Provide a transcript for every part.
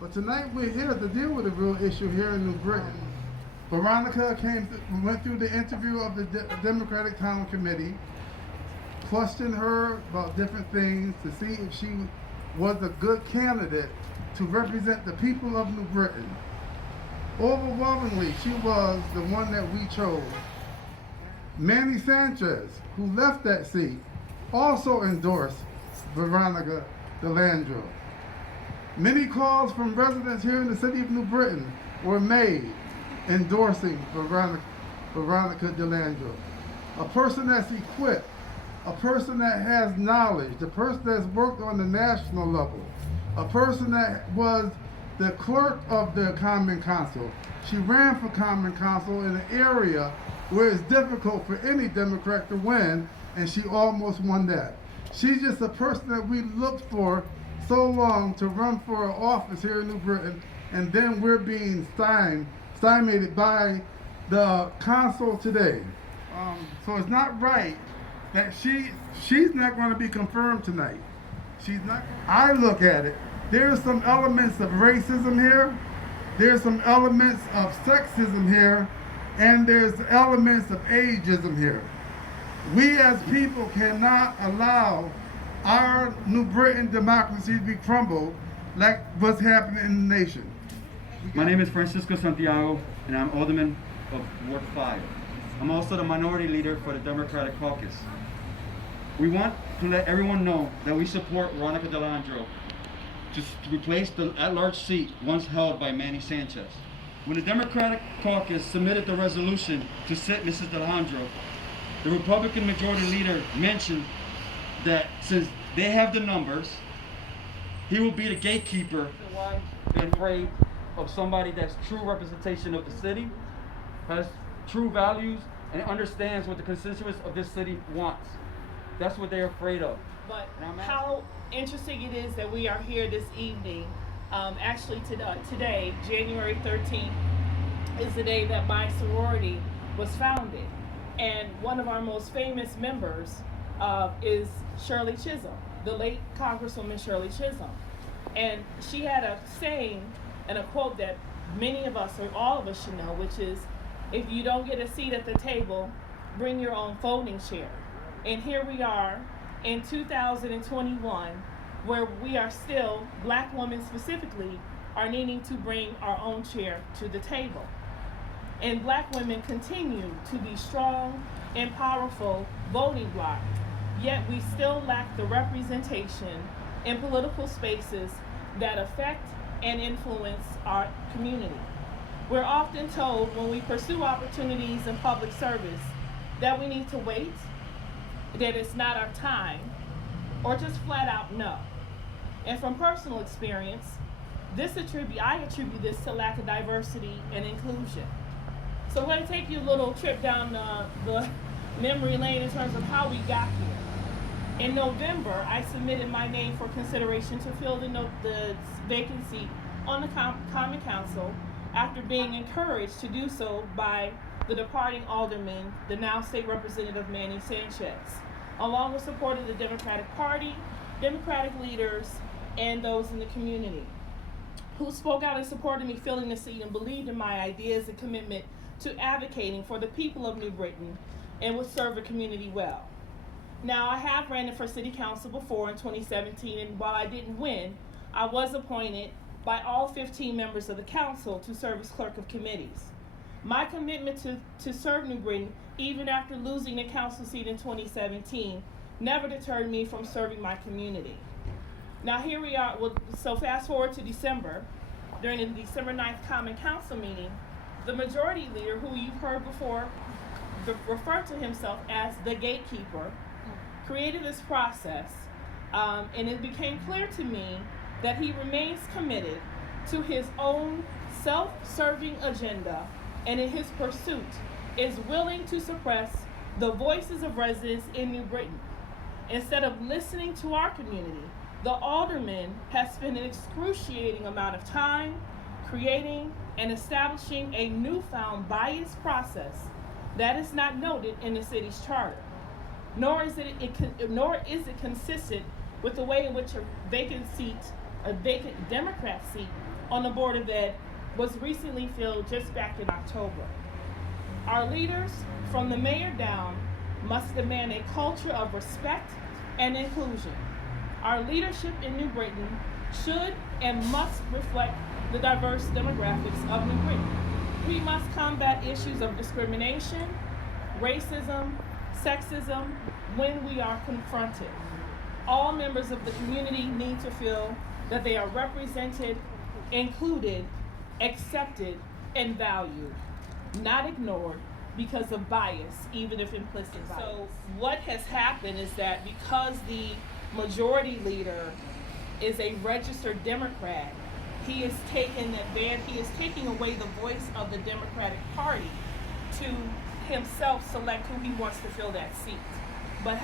But tonight we're here to deal with a real issue here in New Britain. Veronica went through the interview of the Democratic Town Committee, questioned her about different things to see if she was a good candidate to represent the people of New Britain. Overwhelmingly, she was the one that we chose. Manny Sanchez, who left that seat, also endorsed Veronica DeLandro. Many calls from residents here in the city of New Britain were made endorsing Veronica DeLandro. A person that's equipped, a person that has knowledge, a person that's worked on the national level, a person that was the clerk of the Common Council. She ran for Common Council in an area where it's difficult for any Democrat to win, and she almost won that. She's just a person that we looked for so long to run for an office here in New Britain, and then we're being stymied by the council today. So it's not right that she's not going to be confirmed tonight. She's not. I look at it. There's some elements of racism here. There's some elements of sexism here, and there's elements of ageism here. We as people cannot allow our New Britain democracy to be crumbled like what's happening in the nation. My name is Francisco Santiago, and I'm Alderman of Ward 5. I'm also the minority leader for the Democratic Caucus. We want to let everyone know that we support Veronica DeLandro to replace the at-large seat once held by Manny Sanchez. When the Democratic Caucus submitted the resolution to sit Mrs. DeLandro, the Republican majority leader mentioned that since they have the numbers, he will be the gatekeeper and afraid of somebody that's true representation of the city, has true values, and understands what the constituents of this city wants. That's what they're afraid of. But how interesting it is that we are here this evening. Actually today, January 13th, is the day that my sorority was founded. And one of our most famous members is Shirley Chisholm, the late Congresswoman Shirley Chisholm. And she had a saying and a quote that many of us, or all of us, should know, which is, if you don't get a seat at the table, bring your own folding chair. And here we are in 2021, where we are still, Black women specifically, are needing to bring our own chair to the table. And Black women continue to be strong and powerful voting bloc, yet we still lack the representation in political spaces that affect and influence our community. We're often told when we pursue opportunities in public service that we need to wait, that it's not our time, or just flat out no. And from personal experience, I attribute this to lack of diversity and inclusion. So I'm going to take you a little trip down the memory lane in terms of how we got here. In November, I submitted my name for consideration to fill the vacancy on the Common Council after being encouraged to do so by the departing alderman, the now state representative Manny Sanchez, along with support of the Democratic Party, Democratic leaders, and those in the community, who spoke out in support of me filling the seat and believed in my ideas and commitment to advocating for the people of New Britain and would serve the community well. Now, I have ran for city council before in 2017, and while I didn't win, I was appointed by all 15 members of the council to serve as clerk of committees. My commitment to serve New Britain, even after losing the council seat in 2017, never deterred me from serving my community. Now here we are, so fast forward to December. During the December 9th Common Council meeting, the majority leader, who you've heard before refer to himself as the gatekeeper, created this process, and it became clear to me that he remains committed to his own self-serving agenda, and in his pursuit is willing to suppress the voices of residents in New Britain. Instead of listening to our community, the alderman has spent an excruciating amount of time creating and establishing a newfound bias process that is not noted in the city's charter, nor is it consistent with the way in which a vacant seat a vacant Democrat seat on the Board of Ed was recently filled just back in October. Our leaders, from the mayor down, must demand a culture of respect and inclusion. Our leadership in New Britain should and must reflect the diverse demographics of New Britain. We must combat issues of discrimination, racism, sexism when we are confronted. All members of the community need to feel that they are represented, included, accepted, and valued, not ignored because of bias, even if implicit bias. So what has happened is that because the majority leader is a registered Democrat, he is taking away the voice of the Democratic Party to himself select who he wants to fill that seat. But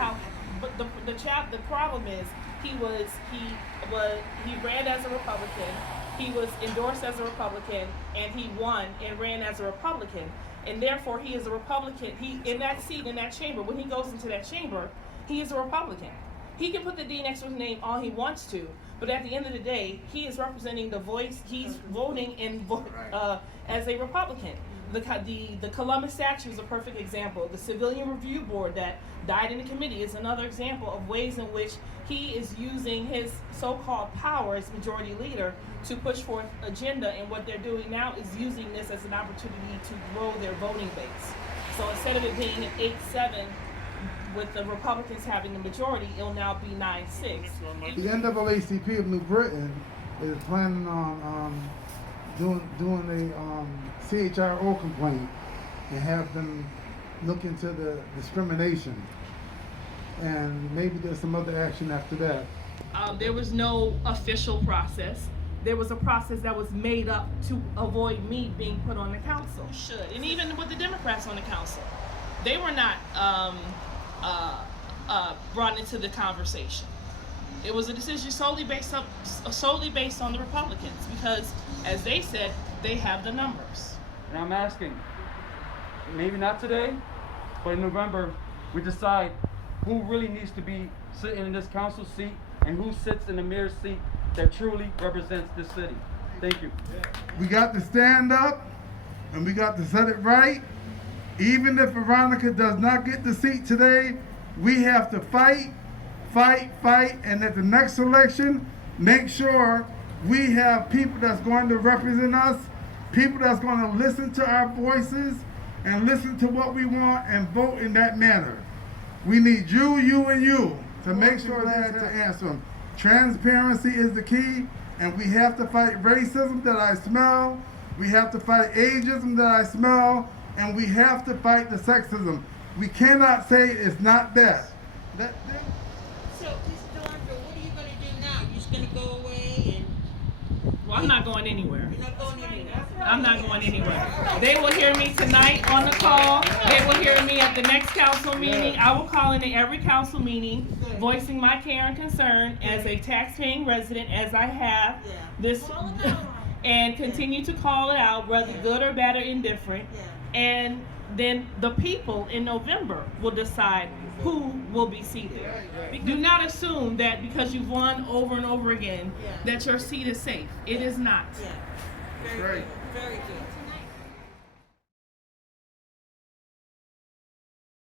the problem is he ran as a Republican, he was endorsed as a Republican, and he won and ran as a Republican, and therefore he is a Republican. He in that seat, in that chamber, when he goes into that chamber, he is a Republican. He can put the D next to his name all he wants to, but at the end of the day, he is representing the voice. He's voting as a Republican. The Columbus statue is a perfect example. The Civilian Review Board that died in the committee is another example of ways in which he is using his so-called power as majority leader to push forth agenda, and what they're doing now is using this as an opportunity to grow their voting base. So instead of it being an 8-7 with the Republicans having the majority, it'll now be 9-6. The NAACP of New Britain is planning on doing a CHRO complaint and have them look into the discrimination, and maybe there's some other action after that. There was no official process. There was a process that was made up to avoid me being put on the council. And even with the Democrats on the council, they were not brought into the conversation. It was a decision solely based on the Republicans because, as they said, they have the numbers. And I'm asking, maybe not today, but in November, we decide who really needs to be sitting in this council seat and who sits in the mayor's seat that truly represents this city. Thank you. We got to stand up and we got to set it right. Even if Veronica does not get the seat today, we have to fight, and at the next election, make sure we have people that's going to represent us, people that's going to listen to our voices and listen to what we want and vote in that manner. We need you, and you to make sure that to answer them. Transparency is the key, and we have to fight racism that I smell, we have to fight ageism that I smell, and we have to fight the sexism. We cannot say it's not that. So, Mr. DeLandro, what are you going to do now? You're just going to go away and... Well, I'm not going anywhere. You're not going anywhere? I'm not going anywhere. They will hear me tonight on the call. They will hear me at the next council meeting. I will call into every council meeting, voicing my care and concern as a tax-paying resident, as I have this, and continue to call it out, whether good or bad or indifferent. And then the people in November will decide who will be seated. Do not assume that because you've won over and over again that your seat is safe. It is not. Very good. Very good.